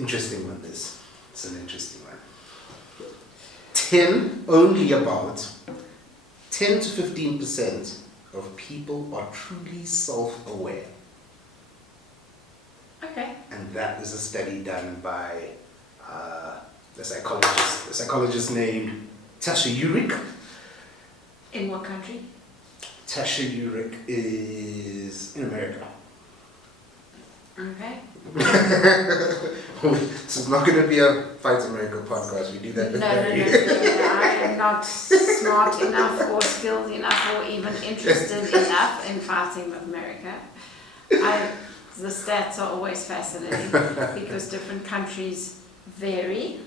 Interesting one, this. It's an interesting one. Only about 10 to 15% of people are truly self-aware. Okay. And that is a study done by a psychologist named Tasha Eurich. In what country? Tasha Eurich is in America. Okay. This is not going to be a Fight America podcast. We do that. No. I am not smart enough or skilled enough or even interested enough in fighting with America. The stats are always fascinating because different countries vary,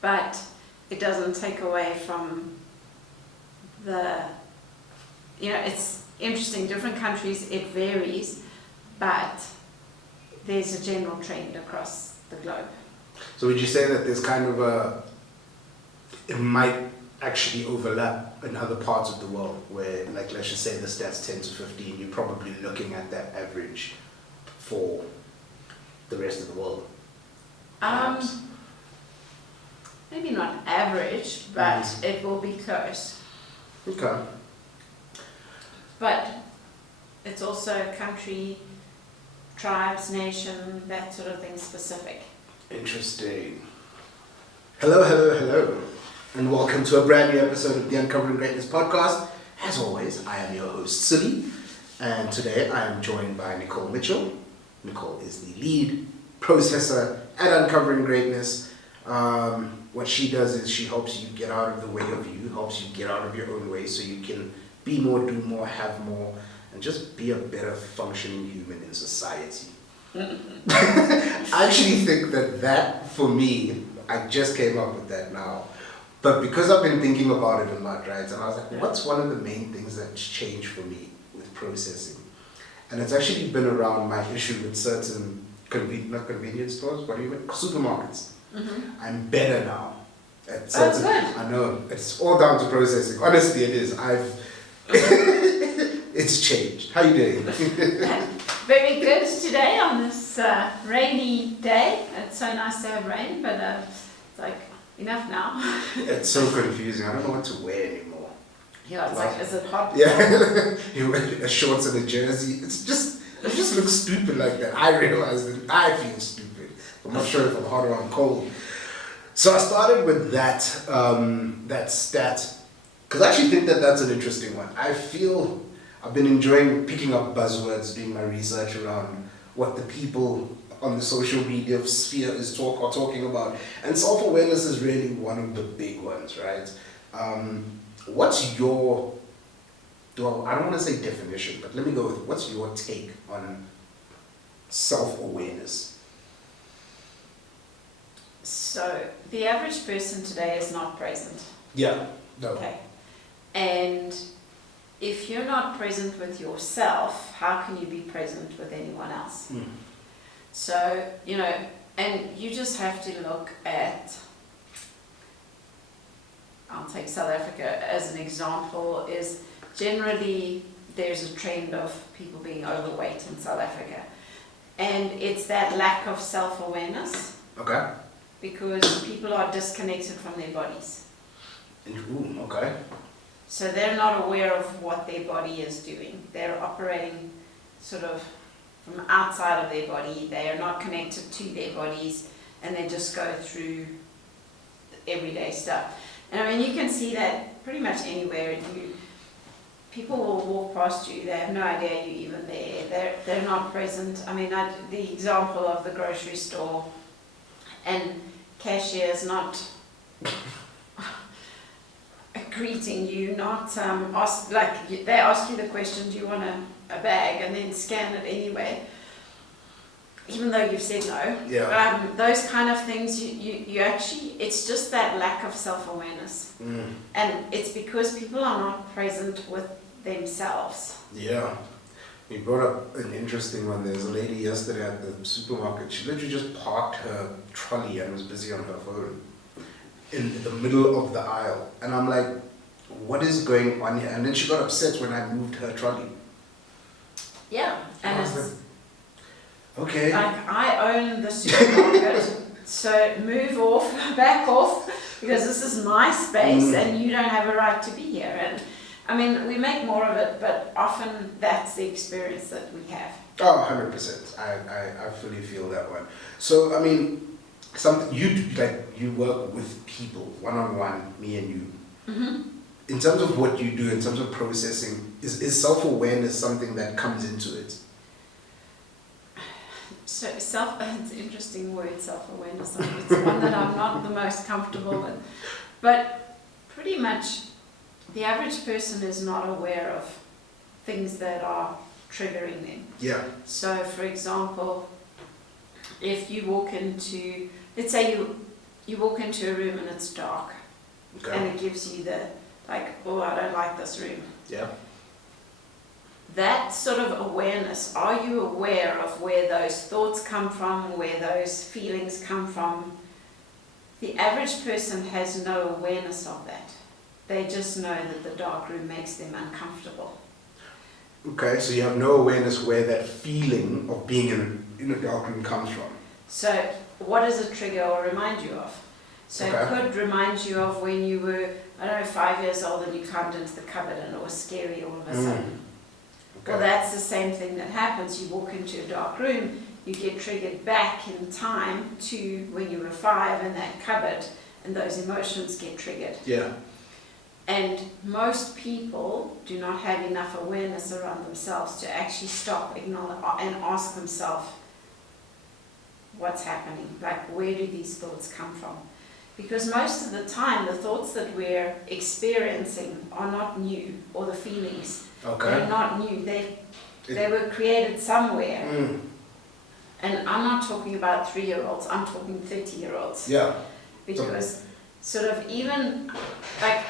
but it doesn't take away from it's interesting. Different countries, it varies, but there's a general trend across the globe. So would you say that there's kind of it might actually overlap in other parts of the world where, like, let's just say the stats 10 to 15, you're probably looking at that average for the rest of the world? Maybe not average, but it will be close. Okay. But it's also country, tribes, nation, that sort of thing specific. Interesting. Hello, and welcome to a brand new episode of the Uncovering Greatness podcast. As always, I am your host, Sully, and today I am joined by Nicole Mitchell. Nicole is the lead processor at Uncovering Greatness. What she does is she helps you get out of the way of you, helps you get out of your own way so you can be more, do more, have more, and just be a better functioning human in society. I actually think that for me, I just came up with that now. But because I've been thinking about it a lot, right? And I was like, what's one of the main things that's changed for me with processing? And it's actually been around my issue with certain not convenience stores, what do you mean? Supermarkets. I'm better now at certain. Good. I know, it's all down to processing. Honestly, it is. It's changed. How you doing? Very good today on this rainy day. It's so nice to have rain, but it's like enough now. It's so confusing. I don't know what to wear anymore. Yeah, it's like, is it hot? Yeah, you wear a shorts and a jersey. It just looks stupid like that. I realize that I feel stupid. I'm not sure if I'm hot or I'm cold. So I started with that stat because I actually think that that's an interesting one. I feel I've been enjoying picking up buzzwords, doing my research around what the people on the social media sphere are talking about, and self-awareness is really one of the big ones, right? What's your, I don't want to say definition, but let me go with, what's your take on self-awareness? So the average person today is not present. Yeah, no. Okay. And if you're not present with yourself, how can you be present with anyone else? So, and you just have to look at, I'll take South Africa as an example, is generally there's a trend of people being overweight in South Africa. And it's that lack of self-awareness. Okay. Because people are disconnected from their bodies. Okay. So they're not aware of what their body is doing. They're operating sort of from outside of their body. They are not connected to their bodies, and they just go through everyday stuff. And I mean, you can see that pretty much anywhere. People will walk past you. They have no idea you're even there. They're not present. I mean, the example of the grocery store and cashiers not greeting you, not they ask you the question, do you want a bag, and then scan it anyway, even though you've said no. Yeah. Those kind of things, you actually, it's just that lack of self-awareness. And it's because people are not present with themselves. Yeah. You brought up an interesting one. There's a lady yesterday at the supermarket. She literally just parked her trolley and was busy on her phone in the middle of the aisle. And I'm like, what is going on here? And then she got upset when I moved her trolley. Yeah. And I Okay. Like, I own the supermarket, so move off, back off, because this is my space and you don't have a right to be here. And I mean, we make more of it, but often that's the experience that we have. Oh, 100%. I fully feel that one. So, I mean, something you work with people one-on-one, me and you. Mm-hmm. In terms of what you do, in terms of processing, is self-awareness something that comes into it? So it's an interesting word, self-awareness. It's one that I'm not the most comfortable with. But pretty much the average person is not aware of things that are triggering them. Yeah. So for example, if you walk into, let's say you walk into a room and it's dark, Okay. and it gives you the, like, oh, I don't like this room. Yeah. That sort of awareness, are you aware of where those thoughts come from, where those feelings come from? The average person has no awareness of that. They just know that the dark room makes them uncomfortable. Okay, so you have no awareness where that feeling of being in a dark room comes from. So what does it trigger or remind you of? So Okay. it could remind you of when you were, I don't know, 5 years old and you climbed into the cupboard and it was scary all of a sudden. Okay. Well, that's the same thing that happens. You walk into a dark room, you get triggered back in time to when you were 5 in that cupboard, and those emotions get triggered. Yeah. And most people do not have enough awareness around themselves to actually stop, acknowledge, and ask themselves, what's happening? Like, where do these thoughts come from? Because most of the time, the thoughts that we're experiencing are not new, or the feelings. Okay. They're not new. They were created somewhere. And I'm not talking about 3-year-olds, I'm talking 30-year-olds. Yeah. Because sort of even, like,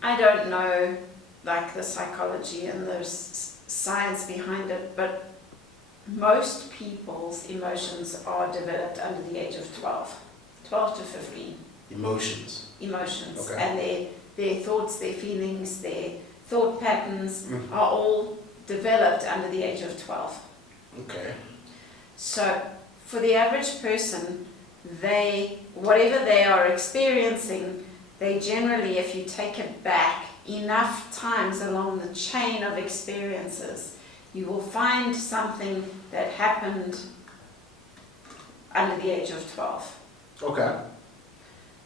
I don't know, like, the psychology and the science behind it, but most people's emotions are developed under the age of 12 to 15. Emotions. Emotions. Okay. And their thoughts, their feelings, their thought patterns are all developed under the age of 12. Okay. So for the average person, whatever they are experiencing, they generally, if you take it back enough times along the chain of experiences, you will find something that happened under the age of 12. Okay.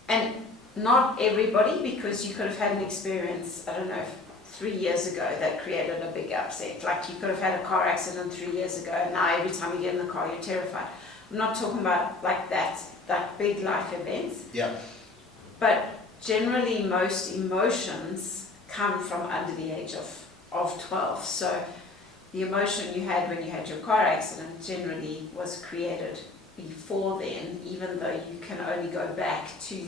And not everybody, because you could have had an experience, I don't know, 3 years ago that created a big upset. Like, you could have had a car accident 3 years ago, and now every time you get in the car you're terrified. I'm not talking about like that, like big life events. Yeah. But generally most emotions come from under the age of 12. So the emotion you had when you had your car accident generally was created before then, even though you can only go back to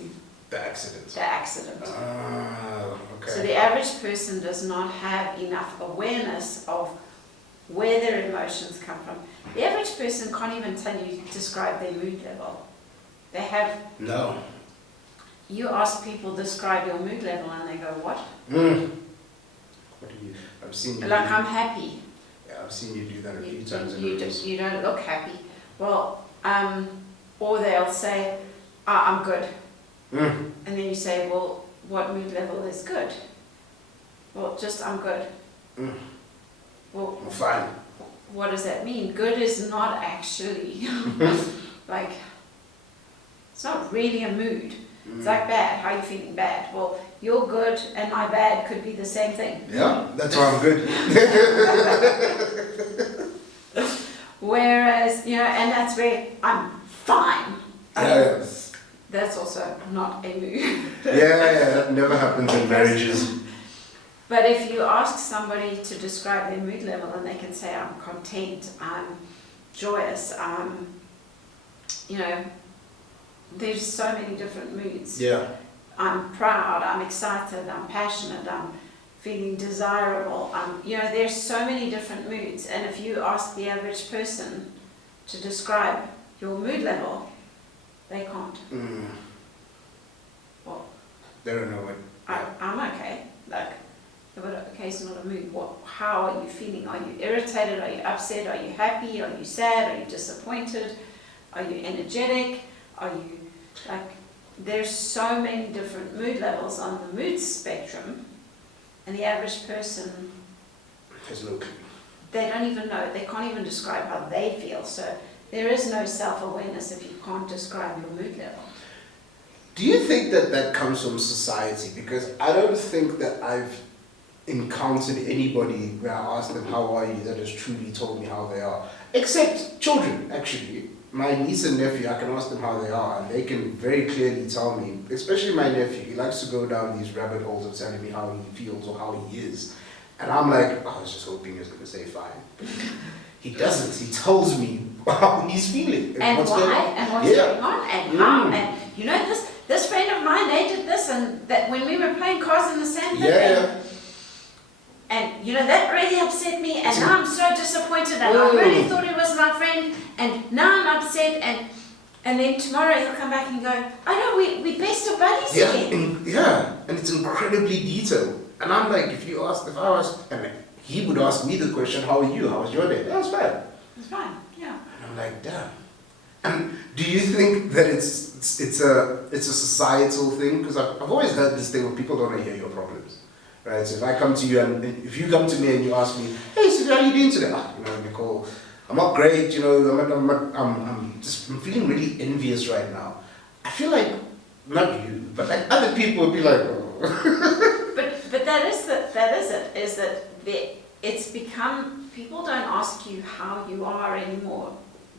The accident. the accident. Okay. So the average person does not have enough awareness of where their emotions come from. The average person can't even describe their mood level. They have, No. you ask people describe your mood level and they go, what? What do you? I've seen you. Like, do- I'm happy. Yeah, I've seen you do that a few times in the rooms. You don't look happy. Well, or they'll say, I'm good. And then you say, well, what mood level is good? Well, just I'm good. Well, I'm fine. what does that mean? Good is not actually, like, it's not really a mood. It's like bad. How are you feeling bad? Well, you're good and my bad could be the same thing. Yeah, that's why I'm good. Whereas, and that's where I'm fine. Yeah. That's also not a mood. Yeah, that never happens in marriages. But if you ask somebody to describe their mood level and they can say, I'm content, I'm joyous, there's so many different moods. Yeah. I'm proud, I'm excited, I'm passionate, I'm feeling desirable. There's so many different moods. And if you ask the average person to describe your mood level, they can't. Well, They don't know what. I'm okay. Like, have an occasional mood. How are you feeling? Are you irritated? Are you upset? Are you happy? Are you sad? Are you disappointed? Are you energetic? Are you like? There's so many different mood levels on the mood spectrum, and the average person Has no clue. they don't even know. They can't even describe how they feel. So there is no self-awareness if you can't describe your mood level. Do you think that that comes from society? Because I don't think that I've encountered anybody where I asked them, how are you, that has truly told me how they are. Except children, actually. My niece and nephew, I can ask them how they are, and they can very clearly tell me, especially my nephew, he likes to go down these rabbit holes of telling me how he feels or how he is. And I'm like, I was just hoping he was going to say fine. He doesn't. He tells me how he's feeling. And what's why, going on. and what's Yeah. going on, and how, and you know, this friend of mine, they did this, and that when we were playing Cars in the Sand pit, Yeah. and you know, that really upset me, and now I'm so disappointed, and I really thought he was my friend, and now I'm upset, and then tomorrow he'll come back and go, I know, we best of buddies Yeah, again. yeah, and it's incredibly detailed. And I'm like, if I asked, and he would ask me the question, how are you? How was your day? That was fine. It's fine, yeah. And I'm like, damn. And do you think that it's a societal thing? Because I've always heard this thing where people don't want to hear your problems, right? So if I come to you and if you come to me and you ask me, hey, so how are you doing today? You know, Nicole, I'm not great. You know, I'm feeling really envious right now. I feel like not you, but like other people would be like, oh. But that is it, is that it's become, people don't ask you how you are anymore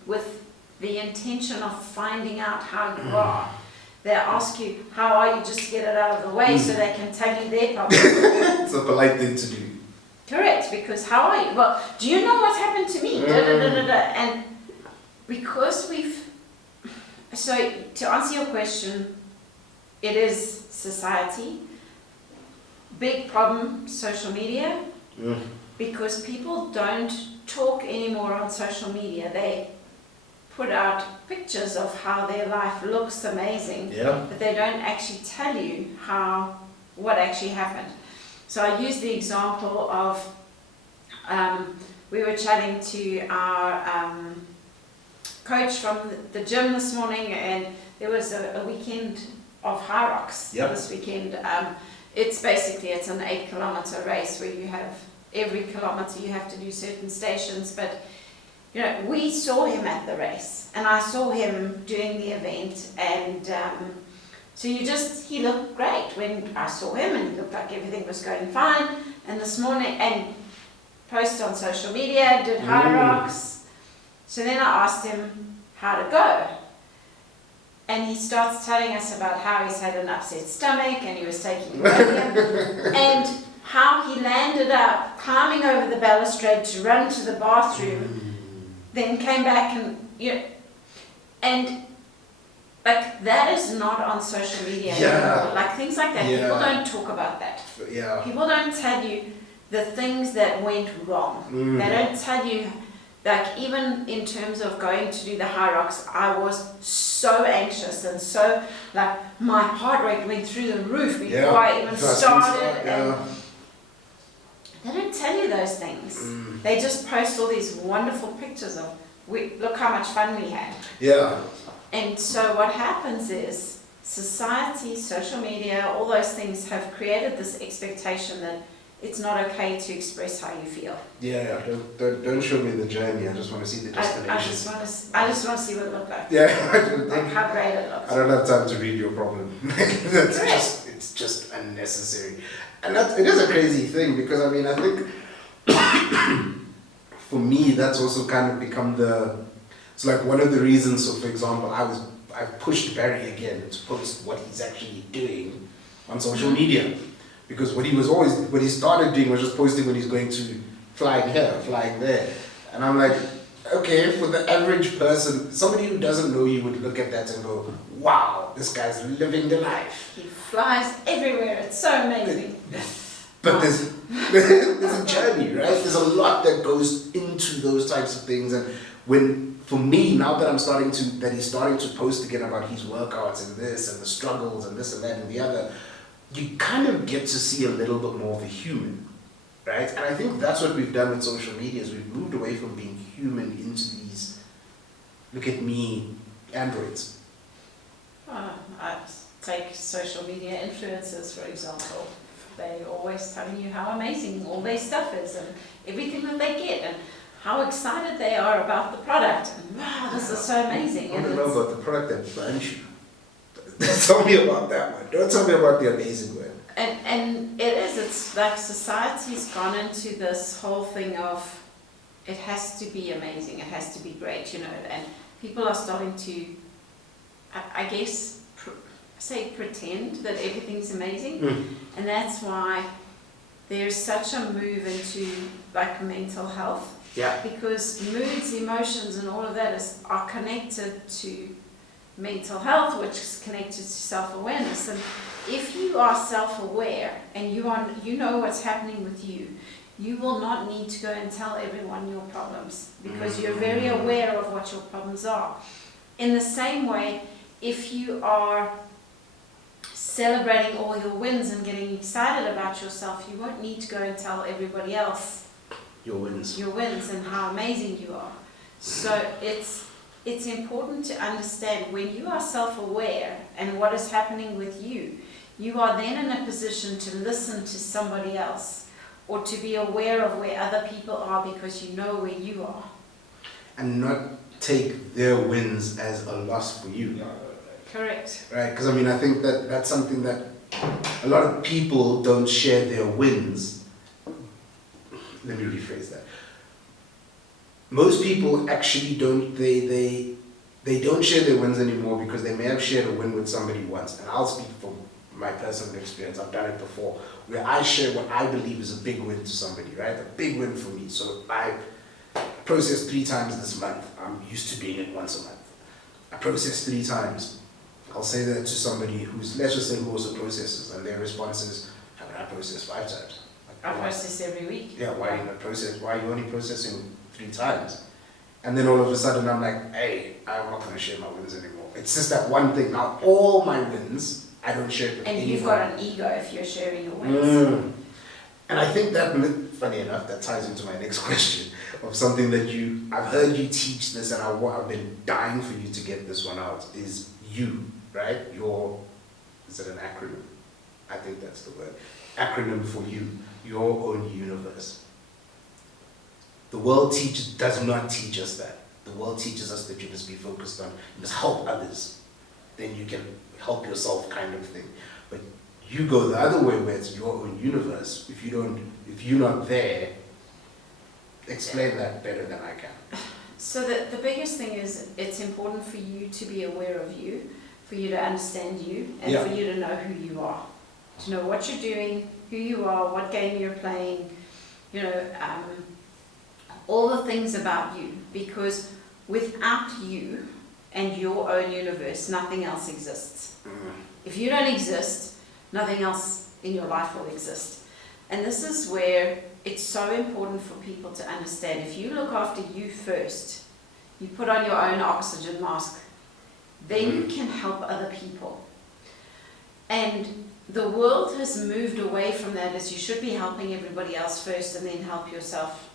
with the intention of finding out how you are. They ask you, how are you, just to get it out of the way so they can tell you their problem. It's a polite thing to do. Correct, because how are you? Well, do you know what's happened to me? And because so to answer your question, it is society. Big problem, social media, because people don't talk anymore on social media. They put out pictures of how their life looks amazing, but they don't actually tell you what actually happened. So I use the example of, we were chatting to our coach from the gym this morning, and there was a weekend of High Rocks this weekend. It's an 8-kilometer race where you have every kilometer you have to do certain stations, but you know, we saw him at the race and I saw him doing the event, and so he looked great when I saw him, and it looked like everything was going fine. And this morning, and posted on social media, did High Rocks. So then I asked him how to go. And he starts telling us about how he's had an upset stomach and he was taking Valium, and how he landed up climbing over the balustrade to run to the bathroom, then came back and like that is not on social media anymore. Like things like that, people don't talk about that. People don't tell you the things that went wrong. They don't tell you. Like, even in terms of going to do the High Rocks, I was so anxious and so, like, my heart rate went through the roof before I even started. And they don't tell you those things. They just post all these wonderful pictures of, look how much fun we had. And so what happens is, society, social media, all those things have created this expectation that it's not okay to express how you feel. Don't show me the journey. I just want to see the destination. I just want to see what it looks like. Like how great it looks. I don't have time to read your problem. It's just unnecessary, and it is a crazy thing, because I mean, I think for me that's also kind of become it's like one of the reasons. So for example, I pushed Barry again to post what he's actually doing on social media. Because what he started doing was just posting when he's going to flying here, flying there. And I'm like, okay, for the average person, somebody who doesn't know you would look at that and go, wow, this guy's living the life. He flies everywhere, it's so amazing. But there's a journey, right? There's a lot that goes into those types of things. And for me, now that he's starting to post again about his workouts and this and the struggles and this and that and the other, you kind of get to see a little bit more of a human, right? And I think that's what we've done with social media, is we've moved away from being human into these, look at me, androids. I take social media influencers, for example. They're always telling you how amazing all their stuff is and everything that they get and how excited they are about the product. And wow, this is so amazing. I want to know about the product that burns you. Tell me about that one. Don't tell me about the amazing one. And it's like society's gone into this whole thing of it has to be amazing, it has to be great, and people are starting to, I guess, pretend that everything's amazing. And that's why there's such a move into like mental health. Yeah. Because moods, emotions, and all of that are connected to mental health, which is connected to self-awareness. And if you are self-aware and you know what's happening with you, you will not need to go and tell everyone your problems because you're very aware of what your problems are. In the same way, if you are celebrating all your wins and getting excited about yourself, you won't need to go and tell everybody else your wins and how amazing you are. So it's important to understand when you are self-aware and what is happening with you, you are then in a position to listen to somebody else or to be aware of where other people are because you know where you are. And not take their wins as a loss for you. Correct. Right? Because I think that's something that a lot of people don't share their wins. Let me rephrase that. Most people actually don't, they don't share their wins anymore because they may have shared a win with somebody once. And I'll speak from my personal experience. I've done it before, where I share what I believe is a big win to somebody, right? A big win for me. So I processed 3 times this month. I'm used to doing it once a month. I processed 3 times. I'll say that to somebody who's, let's just say, who also processes, and their response is, how can I process 5 times? I process every week. Yeah, why are you not process? Why are you only processing 3 times? And then all of a sudden I'm like, hey, I'm not going to share my wins anymore. It's just that one thing. Now all my wins, I don't share with anyone. And you've got an ego if you're sharing your wins. And I think that, funny enough, that ties into my next question of something that I've heard you teach this, and I've been dying for you to get this one out, is you, right? Is it an acronym? I think that's the word. Acronym for you, your own universe. The world does not teach us that. The world teaches us that you must be focused on, you must help others, then you can help yourself kind of thing. But you go the other way where it's your own universe. If you're not there, explain that better than I can. So the biggest thing is it's important for you to be aware of you, for you to understand you, and for you to know who you are. To know what you're doing, who you are, what game you're playing, all the things about you. Because without you and your own universe, nothing else exists. If you don't exist, nothing else in your life will exist. And this is where it's so important for people to understand. If you look after you first, you put on your own oxygen mask, then you can help other people. And the world has moved away from that, as you should be helping everybody else first and then help yourself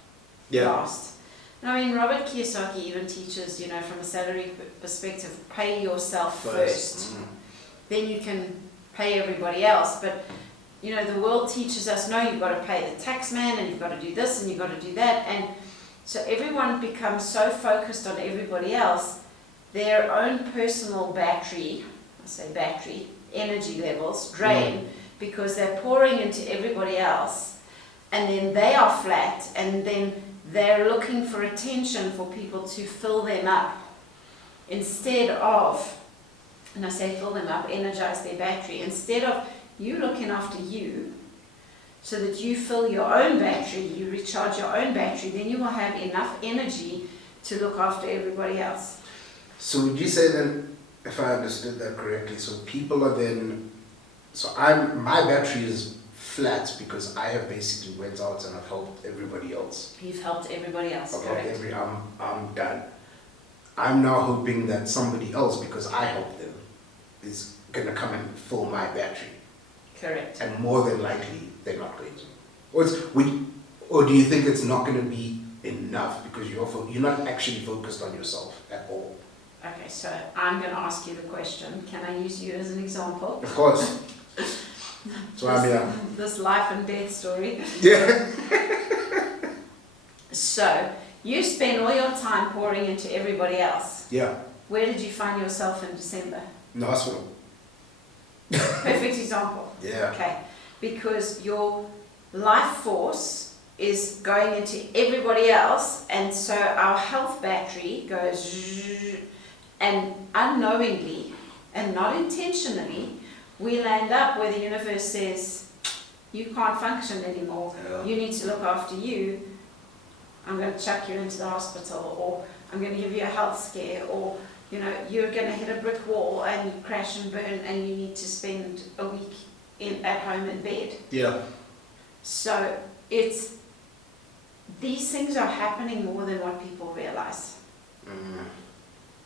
last. And Robert Kiyosaki even teaches, from a salary perspective, pay yourself first. Then you can pay everybody else. But, the world teaches us, no, you've got to pay the tax man and you've got to do this and you've got to do that. And so everyone becomes so focused on everybody else, their own personal battery, energy levels drain because they're pouring into everybody else, and then they are flat, and then they're looking for attention for people to fill them up instead of, and I say fill them up, energize their battery, instead of you looking after you so that you fill your own battery, you recharge your own battery, then you will have enough energy to look after everybody else. So would you say then, if I understood that correctly, so people are then, my battery is flat because I have basically went out and I've helped everybody else. You've helped everybody else, correct? I'm done. I'm now hoping that somebody else, because I helped them, is going to come and fill my battery. Correct. And more than likely, they're not going to. Or do you think it's not going to be enough because you're not actually focused on yourself at all? Okay, so I'm going to ask you the question. Can I use you as an example? Of course. So I'm here. This life and death story. Yeah. So, you spend all your time pouring into everybody else. Yeah. Where did you find yourself in December? In the hospital. Perfect example. Yeah. Okay, because your life force is going into everybody else, and so our health battery goes zzzz, and unknowingly and not intentionally, we'll end up where the universe says, you can't function anymore, Yeah. you need to look after you, I'm going to chuck you into the hospital, or I'm going to give you a health scare, or you're going to hit a brick wall and you crash and burn and you need to spend a week at home in bed. Yeah. So these things are happening more than what people realize.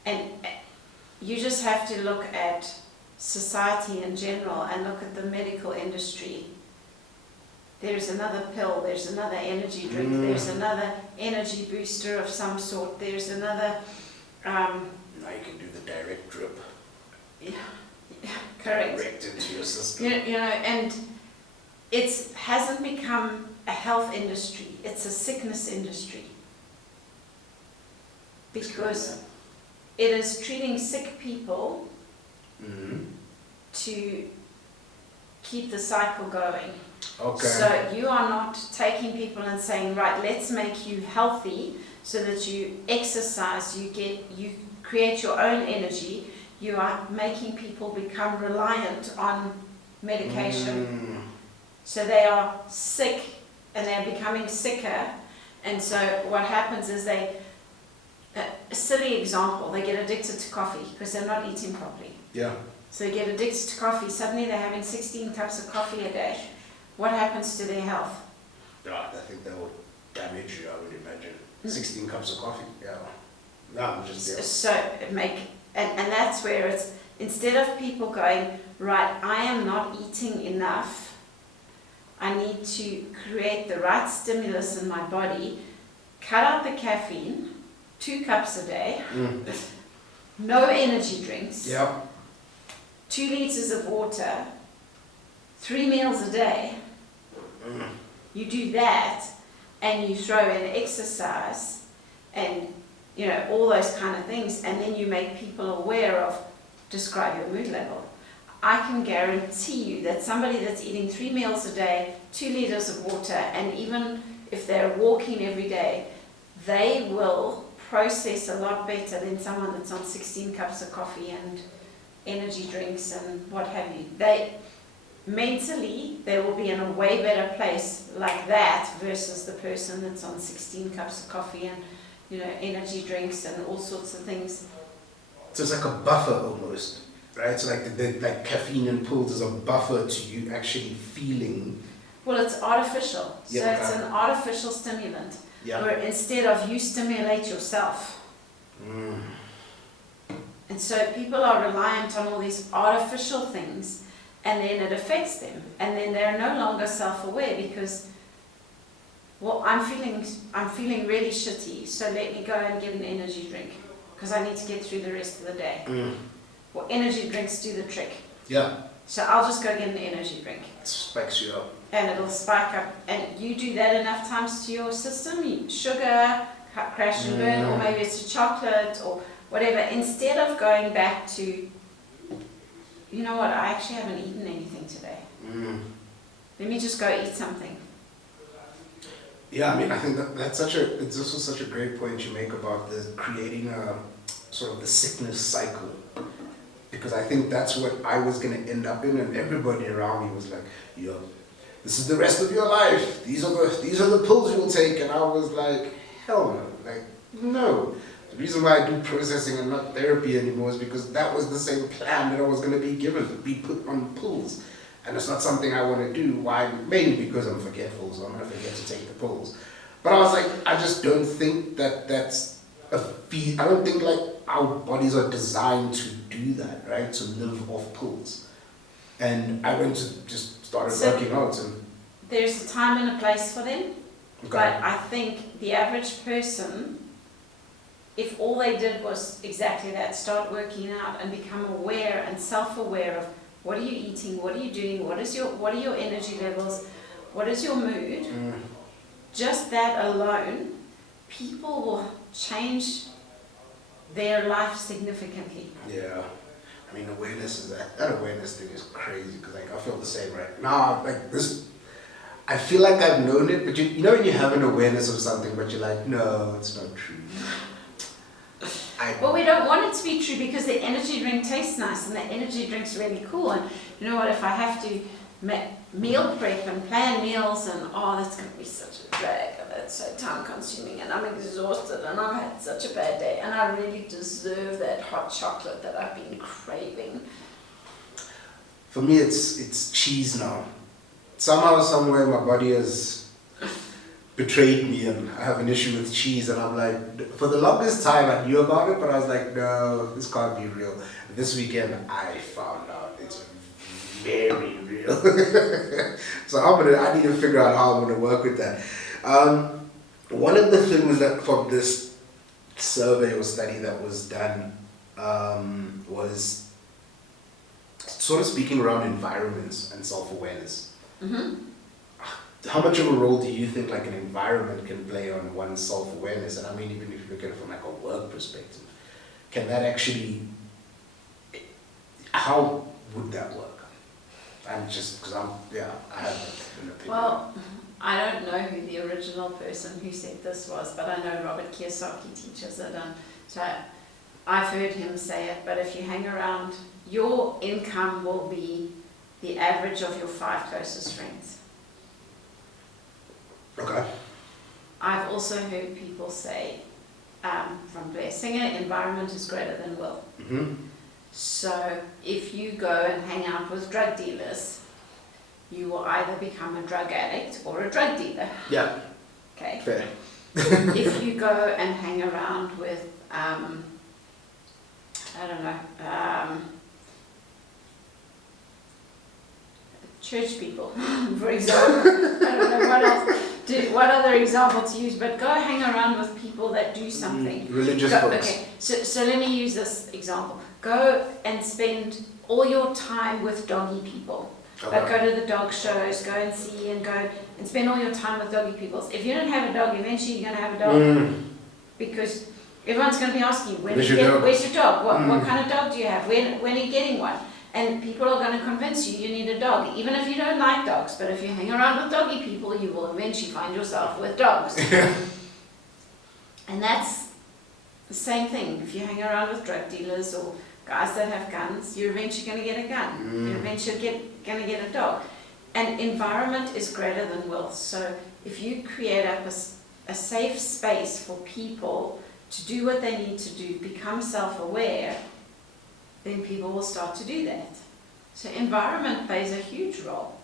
And you just have to look at society in general and look at the medical industry. There's another pill, there's another energy drink, there's another energy booster of some sort, there's another... Now you can do the direct drip. Yeah, correct. Direct into your system. And it hasn't become a health industry, it's a sickness industry. Because it is treating sick people to keep the cycle going. Okay. So you are not taking people and saying, right, let's make you healthy so that you exercise, you create your own energy. You are making people become reliant on medication. So they are sick and they're becoming sicker. And so what happens is a silly example, they get addicted to coffee because they're not eating properly. Yeah. So they get addicted to coffee, suddenly they're having 16 cups of coffee a day. What happens to their health? Yeah, I think that would damage you, I would imagine. 16 cups of coffee, yeah. No, I'm just there. So and that's where it's, instead of people going, right, I am not eating enough, I need to create the right stimulus in my body, cut out the caffeine, 2 cups a day, no energy drinks, Yep. 2 liters of water, 3 meals a day. You do that and you throw in exercise and all those kind of things, and then you make people aware of, describe your mood level. I can guarantee you that somebody that's eating 3 meals a day, 2 liters of water, and even if they're walking every day, they will process a lot better than someone that's on 16 cups of coffee and energy drinks and what have you. Mentally, they will be in a way better place like that versus the person that's on 16 cups of coffee and energy drinks and all sorts of things. So it's like a buffer almost, right? So like caffeine and pills is a buffer to you actually feeling. Well, it's artificial. Yeah, So it's an artificial stimulant. Yeah. Where instead of you stimulate yourself. And so people are reliant on all these artificial things, and then it affects them, and then they're no longer self-aware because, well, I'm feeling really shitty, so let me go and get an energy drink because I need to get through the rest of the day. Well, energy drinks do the trick. Yeah. So I'll just go get an energy drink. It spikes you up. And it'll spike up, and you do that enough times to your system, sugar, crash and burn, or maybe it's a chocolate or whatever, instead of going back to, you know what, I actually haven't eaten anything today. Let me just go eat something. Yeah, I mean, I think it's also such a great point you make about creating a sort of the sickness cycle. Because I think that's what I was going to end up in, and everybody around me was like, yo, this is the rest of your life. These are the pills you'll take. And I was like, hell no. Like, no. The reason why I do processing and not therapy anymore is because that was the same plan that I was going to be given, to be put on pills. And it's not something I want to do. Why? Mainly because I'm forgetful, so I'm going to forget to take the pills. But I was like, I just don't think that's I don't think like our bodies are designed to do that, right? To live off pills. And I went to just started So- working out and There's a time and a place for them, okay. but I think the average person, if all they did was exactly that, start working out and become aware and self-aware of what are you eating, what are you doing, what are your energy levels, what is your mood, just that alone, people will change their life significantly. Yeah, I mean, awareness is that awareness thing is crazy because like I feel the same right now. Like this, I feel like I've known it, but you know when you have an awareness of something, but you're like, no, it's not true. Well, we don't want it to be true because the energy drink tastes nice and the energy drink's really cool. And you know what? If I have to meal prep and plan meals, and that's going to be such a drag, and that's so time consuming, and I'm exhausted, and I've had such a bad day, and I really deserve that hot chocolate that I've been craving. For me, it's cheese now. Somehow, somewhere, my body has betrayed me, and I have an issue with cheese. And I'm like, for the longest time, I knew about it, but I was like, no, this can't be real. This weekend, I found out it's very real. So I need to figure out how I'm gonna work with that. One of the things that from this survey or study that was done was sort of speaking around environments and self-awareness. Mm-hmm. How much of a role do you think like an environment can play on one's self-awareness? And I mean, even if you look at it from like a work perspective, can that actually, how would that work? I'm just, because I have an opinion. Well, I don't know who the original person who said this was, but I know Robert Kiyosaki teaches it, and so I've heard him say it. But if you hang around, your income will be the average of your 5 closest friends. Okay. I've also heard people say, from Blair Singer, environment is greater than will. Mm-hmm. So if you go and hang out with drug dealers, you will either become a drug addict or a drug dealer. Yeah. Okay. Fair. If you go and hang around with, church people, for example. I don't know what other example to use, but go hang around with people that do something. Religious Go, folks. okay, so let me use this example. Go and spend all your time with doggy people. Like go to the dog shows, go and see and go and spend all your time with doggy people. If you don't have a dog, eventually you're going to have a dog. Because everyone's going to be asking you, where's your dog? What kind of dog do you have? When are you getting one? And people are going to convince you need a dog, even if you don't like dogs. But if you hang around with doggy people, you will eventually find yourself with dogs. And that's the same thing. If you hang around with drug dealers or guys that have guns, you're eventually going to get a gun. You're eventually going to get a dog. And environment is greater than will. So if you create up a safe space for people to do what they need to do, become self-aware, then people will start to do that. So environment plays a huge role.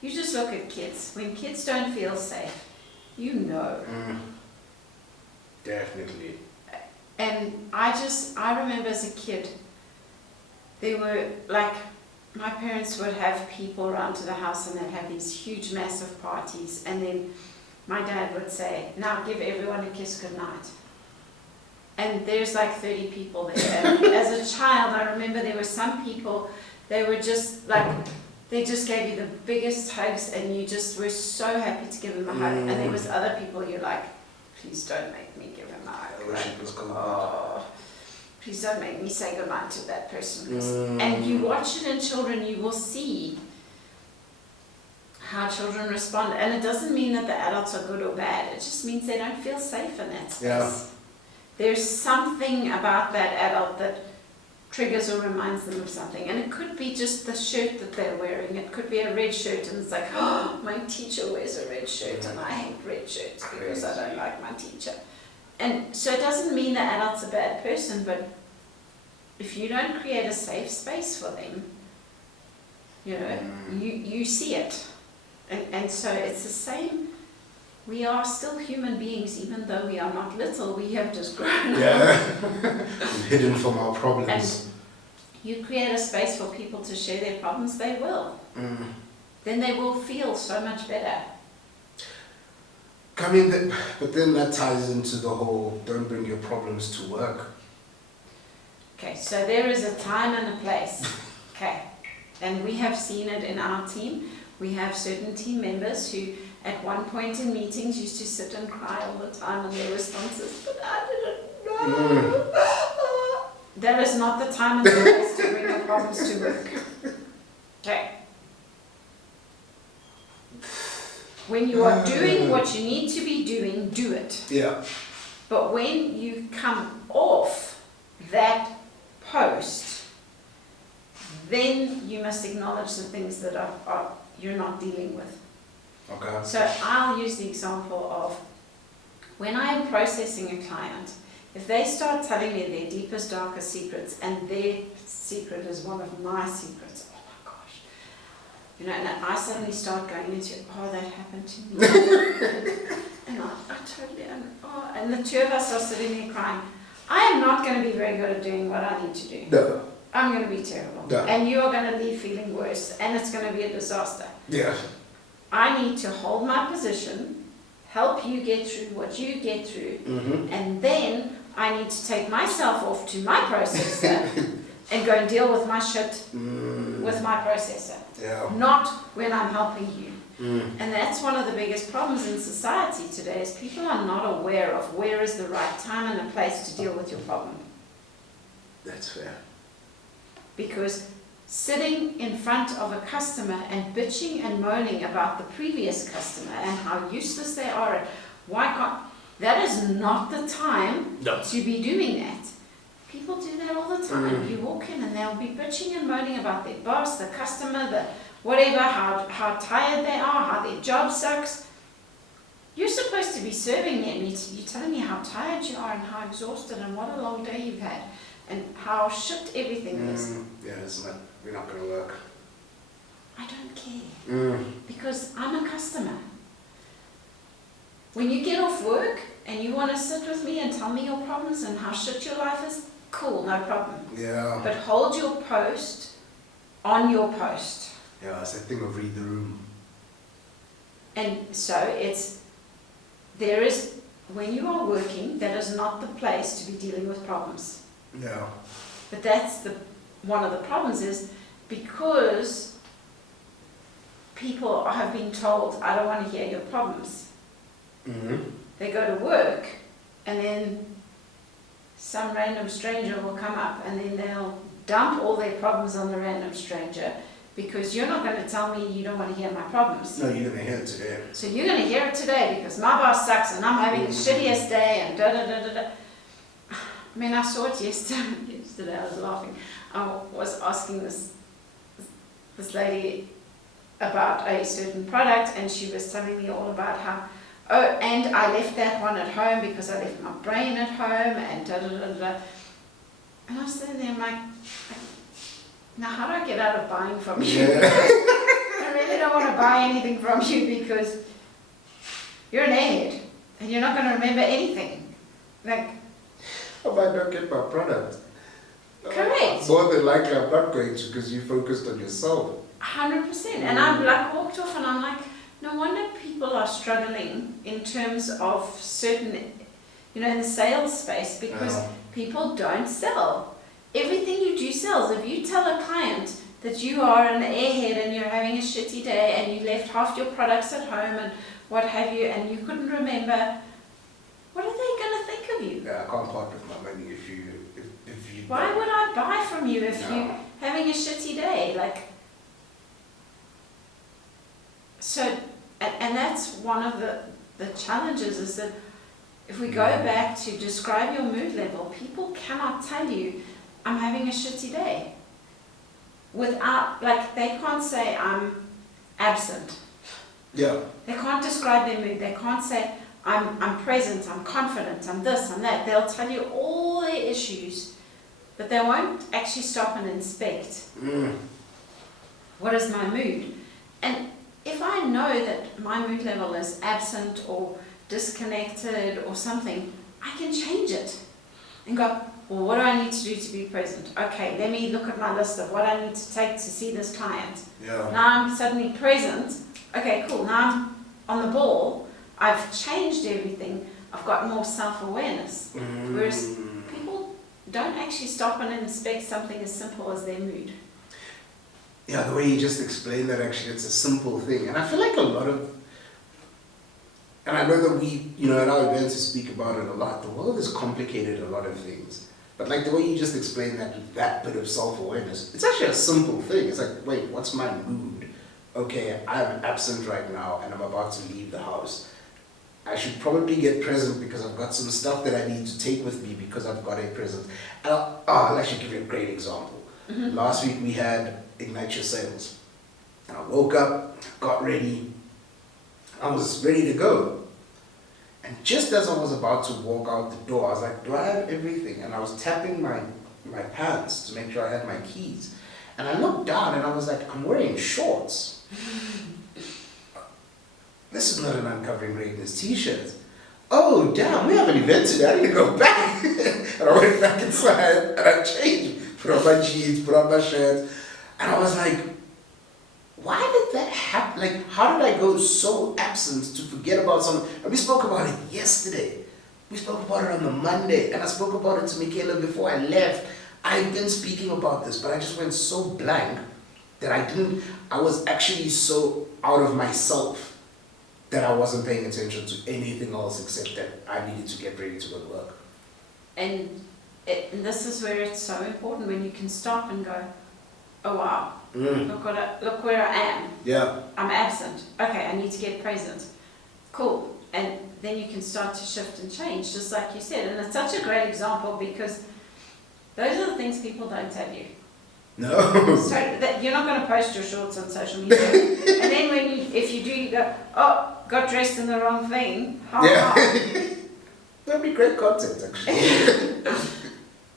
You just look at kids. When kids don't feel safe, you know. Definitely. And I remember as a kid, they were like, my parents would have people around to the house and they'd have these huge, massive parties. And then my dad would say, now give everyone a kiss goodnight. And there's like 30 people there. And as a child, I remember there were some people, they were just like, they just gave you the biggest hugs and you just were so happy to give them a hug. And there was other people you're like, please don't make me give him a hug. I wish it was called Please don't make me say goodnight to that person. And you watch it in children, you will see how children respond. And it doesn't mean that the adults are good or bad. It just means they don't feel safe in that space. Yeah. There's something about that adult that triggers or reminds them of something. And it could be just the shirt that they're wearing. It could be a red shirt and it's like, oh, my teacher wears a red shirt and I hate red shirts because I don't like my teacher. And so it doesn't mean the adult's a bad person, but if you don't create a safe space for them, you know, you see it. And so it's the same. We are still human beings, even though we are not little. We have just grown up. Yeah. Hidden from our problems. And you create a space for people to share their problems, they will. then they will feel so much better. I mean, but then that ties into the whole don't bring your problems to work. Okay, so there is a time and a place. Okay, and we have seen it in our team. We have certain team members who at one point in meetings used to sit and cry all the time on their responses, but I didn't know. That is not the time and the place to bring your problems to work. Okay. When you are doing what you need to be doing, do it. Yeah. But when you come off that post, then you must acknowledge the things that are you're not dealing with. Okay. So I'll use the example of when I am processing a client, if they start telling me their deepest, darkest secrets, and their secret is one of my secrets, oh my gosh, you know, and I suddenly start going into, oh, that happened to me, and I totally, and the two of us are sitting there crying. I am not going to be very good at doing what I need to do. No. I'm going to be terrible, No. and you are going to leave feeling worse, and it's going to be a disaster. Yeah. I need to hold my position, help you get through what you get through, and then I need to take myself off to my processor and go and deal with my shit with my processor. Yeah. Not when I'm helping you. And that's one of the biggest problems in society today is people are not aware of where is the right time and the place to deal with your problem. That's fair. Because sitting in front of a customer and bitching and moaning about the previous customer and how useless they are and why can't, that is not the time to be doing that. People do that all the time. You walk in and they'll be bitching and moaning about their boss, the customer, the whatever, how tired they are, how their job sucks. You're supposed to be serving them. You're telling me how tired you are and how exhausted and what a long day you've had and how shit everything is. Yeah, we're not going to work. I don't care because I'm a customer. When you get off work and you want to sit with me and tell me your problems and how shit your life is, cool, no problem. Yeah. But hold your post on your post. Yeah, it's that thing of read the room. And so there is, when you are working, that is not the place to be dealing with problems. Yeah. But that's one of the problems is because people have been told, I don't want to hear your problems. They go to work and then some random stranger will come up and then they'll dump all their problems on the random stranger because you're not going to tell me you don't want to hear my problems. No, you're going to hear it today. So you're going to hear it today because my boss sucks and I'm having the shittiest day and da-da-da-da-da. I mean, I saw it yesterday, I was laughing. I was asking this lady about a certain product and she was telling me all about how, oh, and I left that one at home because I left my brain at home and da-da-da-da. And I was sitting there, I'm like, now how do I get out of buying from you? Yeah. I really don't want to buy anything from you because you're an airhead and you're not going to remember anything. Like, I might not get my product. correct. More than likely I'm not going to because you focused on yourself. 100%. And I've like walked off and I'm like, no wonder people are struggling in terms of certain, you know, in the sales space because people don't sell. Everything you do sells. If you tell a client that you are an airhead and you're having a shitty day and you left half your products at home and what have you and you couldn't remember, what are they going to think of you? Yeah, I can't part with my money if you. Why would I buy from you if you're having a shitty day? Like, so, and that's one of the challenges is that if we go back to describe your mood level, people cannot tell you, I'm having a shitty day. Without, like, they can't say, I'm absent. Yeah. They can't describe their mood. They can't say, I'm present, I'm confident, I'm this, I'm that. They'll tell you all their issues, but they won't actually stop and inspect. What is my mood? And if I know that my mood level is absent or disconnected or something, I can change it. and go, well, what do I need to do to be present? Okay, let me look at my list of what I need to take to see this client. Yeah. Now I'm suddenly present. Okay, cool. Now I'm on the ball. I've changed everything. I've got more self-awareness. Whereas people don't actually stop and inspect something as simple as their mood. Yeah, the way you just explained that, actually, it's a simple thing. And I feel like a lot of, and I know that we, you know, at our events we speak about it a lot. The world is complicated, a lot of things. But like the way you just explained that bit of self-awareness, it's actually a simple thing. It's like, wait, what's my mood? Okay, I'm absent right now and I'm about to leave the house. I should probably get present because I've got some stuff that I need to take with me because I've got a present. And I'll actually give you a great example. Last week we had Ignite Your Sales. And I woke up, got ready, I was ready to go. And just as I was about to walk out the door, I was like, do I have everything? And I was tapping my pants to make sure I had my keys. And I looked down and I was like, I'm wearing shorts. This is not an Uncovering Greatness t-shirt. Oh, damn, we have an event today. I need to go back. And I went back inside and I changed, put on my jeans, put on my shirt. And I was like, why did that happen? Like, how did I go so absent to forget about something? And we spoke about it yesterday. We spoke about it on the Monday. And I spoke about it to Michaela before I left. I've been speaking about this, but I just went so blank that I was actually so out of myself that I wasn't paying attention to anything else except that I needed to get ready to go to work. And this is where it's so important, when you can stop and go, oh wow, look where I am. Yeah. I'm absent. Okay, I need to get present. Cool. And then you can start to shift and change, just like you said. And it's such a great example because those are the things people don't tell you. No. So that you're not going to post your shorts on social media. And then if you do, you go, oh, got dressed in the wrong thing. Yeah. That'd be great content, actually.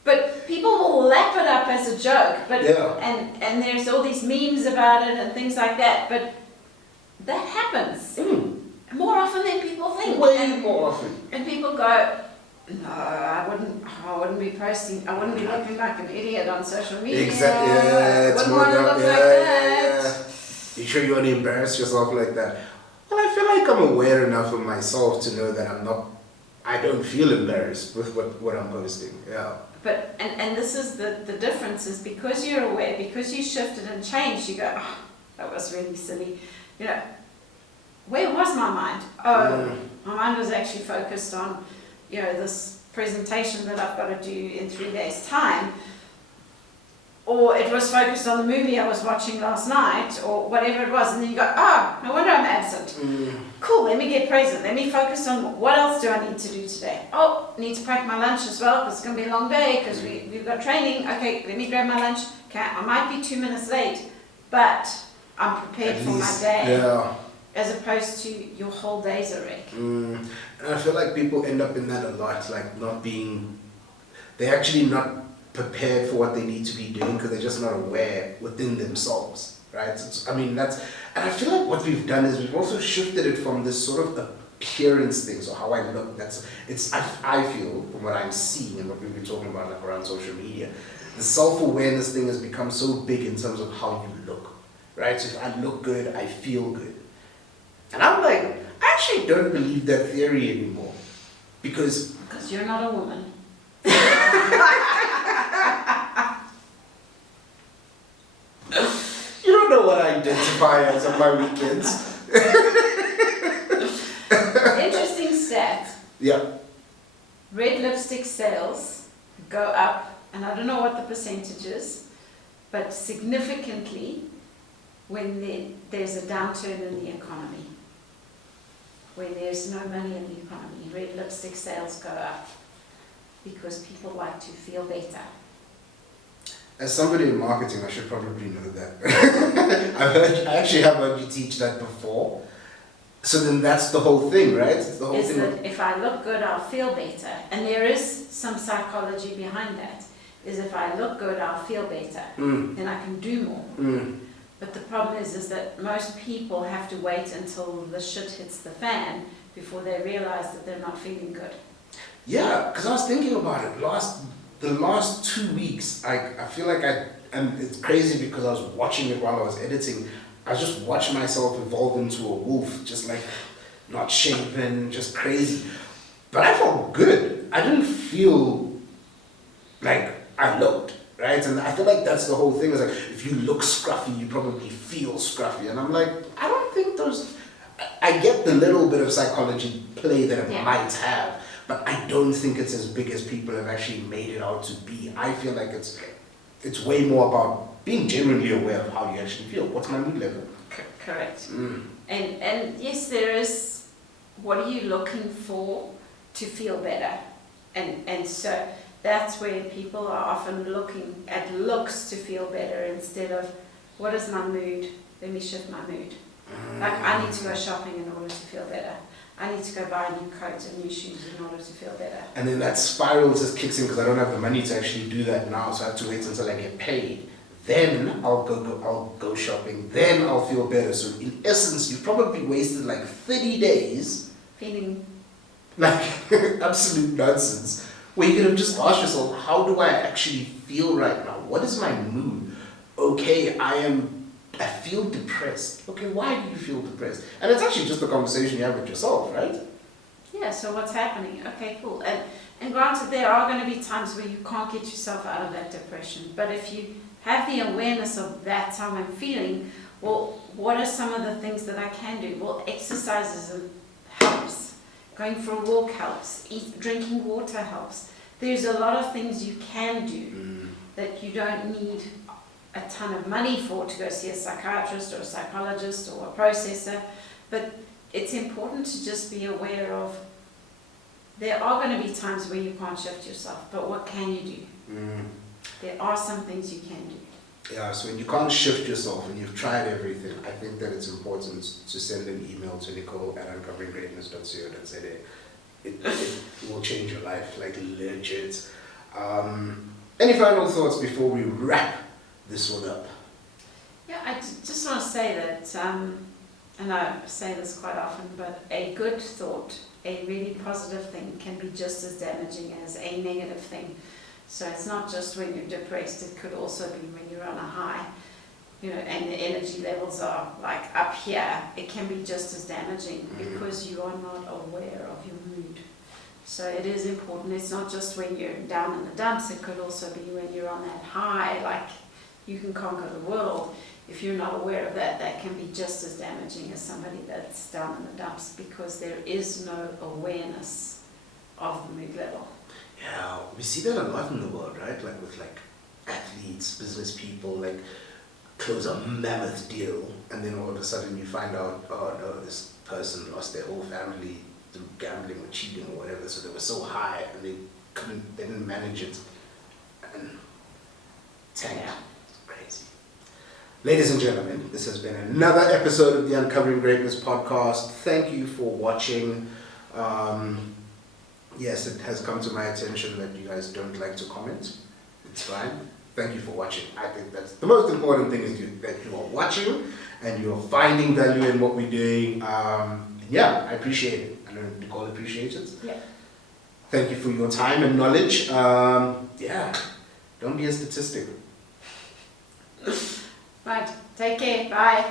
But people will lap it up as a joke. But Yeah. and there's all these memes about it and things like that. But that happens more often than people think. Way more often. And people go, no, I wouldn't be posting, I wouldn't be looking like an idiot on social media. Exactly, yeah, it's wouldn't more want to that, look like that. You sure you want to embarrass yourself like that? Well, I feel like I'm aware enough of myself to know that I don't feel embarrassed with what I'm posting, yeah. But, and this is the difference, is because you're aware, because you shifted and changed, you go, oh, that was really silly. You know, where was my mind? Oh, my mind was actually focused on, you know, this presentation that I've got to do in 3 days' time. Or it was focused on the movie I was watching last night, or whatever it was. And then you go, oh, no wonder I'm absent. Cool, let me get present. Let me focus on what else do I need to do today. Oh, need to pack my lunch as well, because it's going to be a long day, because we've got training. Okay, let me grab my lunch. Okay, I might be 2 minutes late, but I'm prepared for my day. Yeah. As opposed to your whole day's a wreck. And I feel like people end up in that a lot, like they're actually not prepared for what they need to be doing because they're just not aware within themselves, right? And I feel like what we've done is we've also shifted it from this sort of appearance thing, so how I look, I feel, from what I'm seeing and what we've been talking about like around social media, the self-awareness thing has become so big in terms of how you look, right? So if I look good, I feel good. And I'm like, I actually don't believe that theory anymore. Because you're not a woman. You don't know what I identify as on my weekends. Interesting stat. Yeah. Red lipstick sales go up, and I don't know what the percentage is, but significantly when there's a downturn in the economy. When there's no money in the economy, red lipstick sales go up because people like to feel better. As somebody in marketing, I should probably know that. I actually have heard you teach that before. So then that's the whole thing, right? It's the whole thing. That if I look good, I'll feel better. And there is some psychology behind that. Is if I look good, I'll feel better. Then I can do more. But the problem is that most people have to wait until the shit hits the fan before they realize that they're not feeling good. Yeah, because I was thinking about it. The last 2 weeks, I feel like and it's crazy because I was watching it while I was editing. I just watched myself evolve into a wolf, just like not shaven, just crazy. But I felt good. I didn't feel like I looked, right? And I feel like that's the whole thing. Is like if you look scruffy, you probably feel scruffy. And I'm like, I don't think those. I get the little bit of psychology play that it might have, but I don't think it's as big as people have actually made it out to be. I feel like it's way more about being genuinely aware of how you actually feel. What's my mood level? Correct. And yes, there is. What are you looking for to feel better? And so that's where people are often looking at looks to feel better instead of what is my mood? Let me shift my mood. Like I need to go shopping in order to feel better. I need to go buy a new coat and new shoes in order to feel better. And then that spiral just kicks in because I don't have the money to actually do that now, so I have to wait until I get paid. Then I'll go shopping. Then I'll feel better. So in essence, you've probably wasted like 30 days Feeling like absolute nonsense. Where you could have just asked yourself, how do I actually feel right now? What is my mood? Okay, I feel depressed. Okay, why do you feel depressed? And it's actually just a conversation you have with yourself, right? yeah, so what's happening? Okay, cool. And granted, there are going to be times where you can't get yourself out of that depression. But if you have the awareness of that's how I'm feeling, well, what are some of the things that I can do? Well, exercises helps. Going for a walk helps. Drinking water helps. There's a lot of things you can do that you don't need a ton of money for to go see a psychiatrist or a psychologist or a processor, but it's important to just be aware of there are going to be times where you can't shift yourself, but what can you do? There are some things you can do. Yeah, so when you can't shift yourself and you've tried everything, I think that it's important to send an email to nicole@uncoveringgreatness.co.za. It will change your life, like legit. Any final thoughts before we wrap this one up? Yeah, I just want to say that, and I say this quite often, but a good thought, a really positive thing can be just as damaging as a negative thing. So it's not just when you're depressed, it could also be when you're on a high, and the energy levels are like up here. It can be just as damaging because you are not aware of your mood. So it is important. It's not just when you're down in the dumps, it could also be when you're on that high, like you can conquer the world. If you're not aware of that, that can be just as damaging as somebody that's down in the dumps because there is no awareness of the mood level. Yeah, we see that a lot in the world, right? Like with athletes, business people, like close a mammoth deal, and then all of a sudden you find out, oh no, this person lost their whole family through gambling or cheating or whatever. So they were so high and they didn't manage it, and tanked. Yeah. It's crazy. Ladies and gentlemen, this has been another episode of the Uncovering Greatness podcast. Thank you for watching. Yes, it has come to my attention that you guys don't like to comment. It's fine. Thank you for watching. I think that's the most important thing is that you are watching and you are finding value in what we're doing. Yeah, I appreciate it. I know Nicole appreciates it. Yeah. Thank you for your time and knowledge. Yeah, don't be a statistic. Right. Take care. Bye.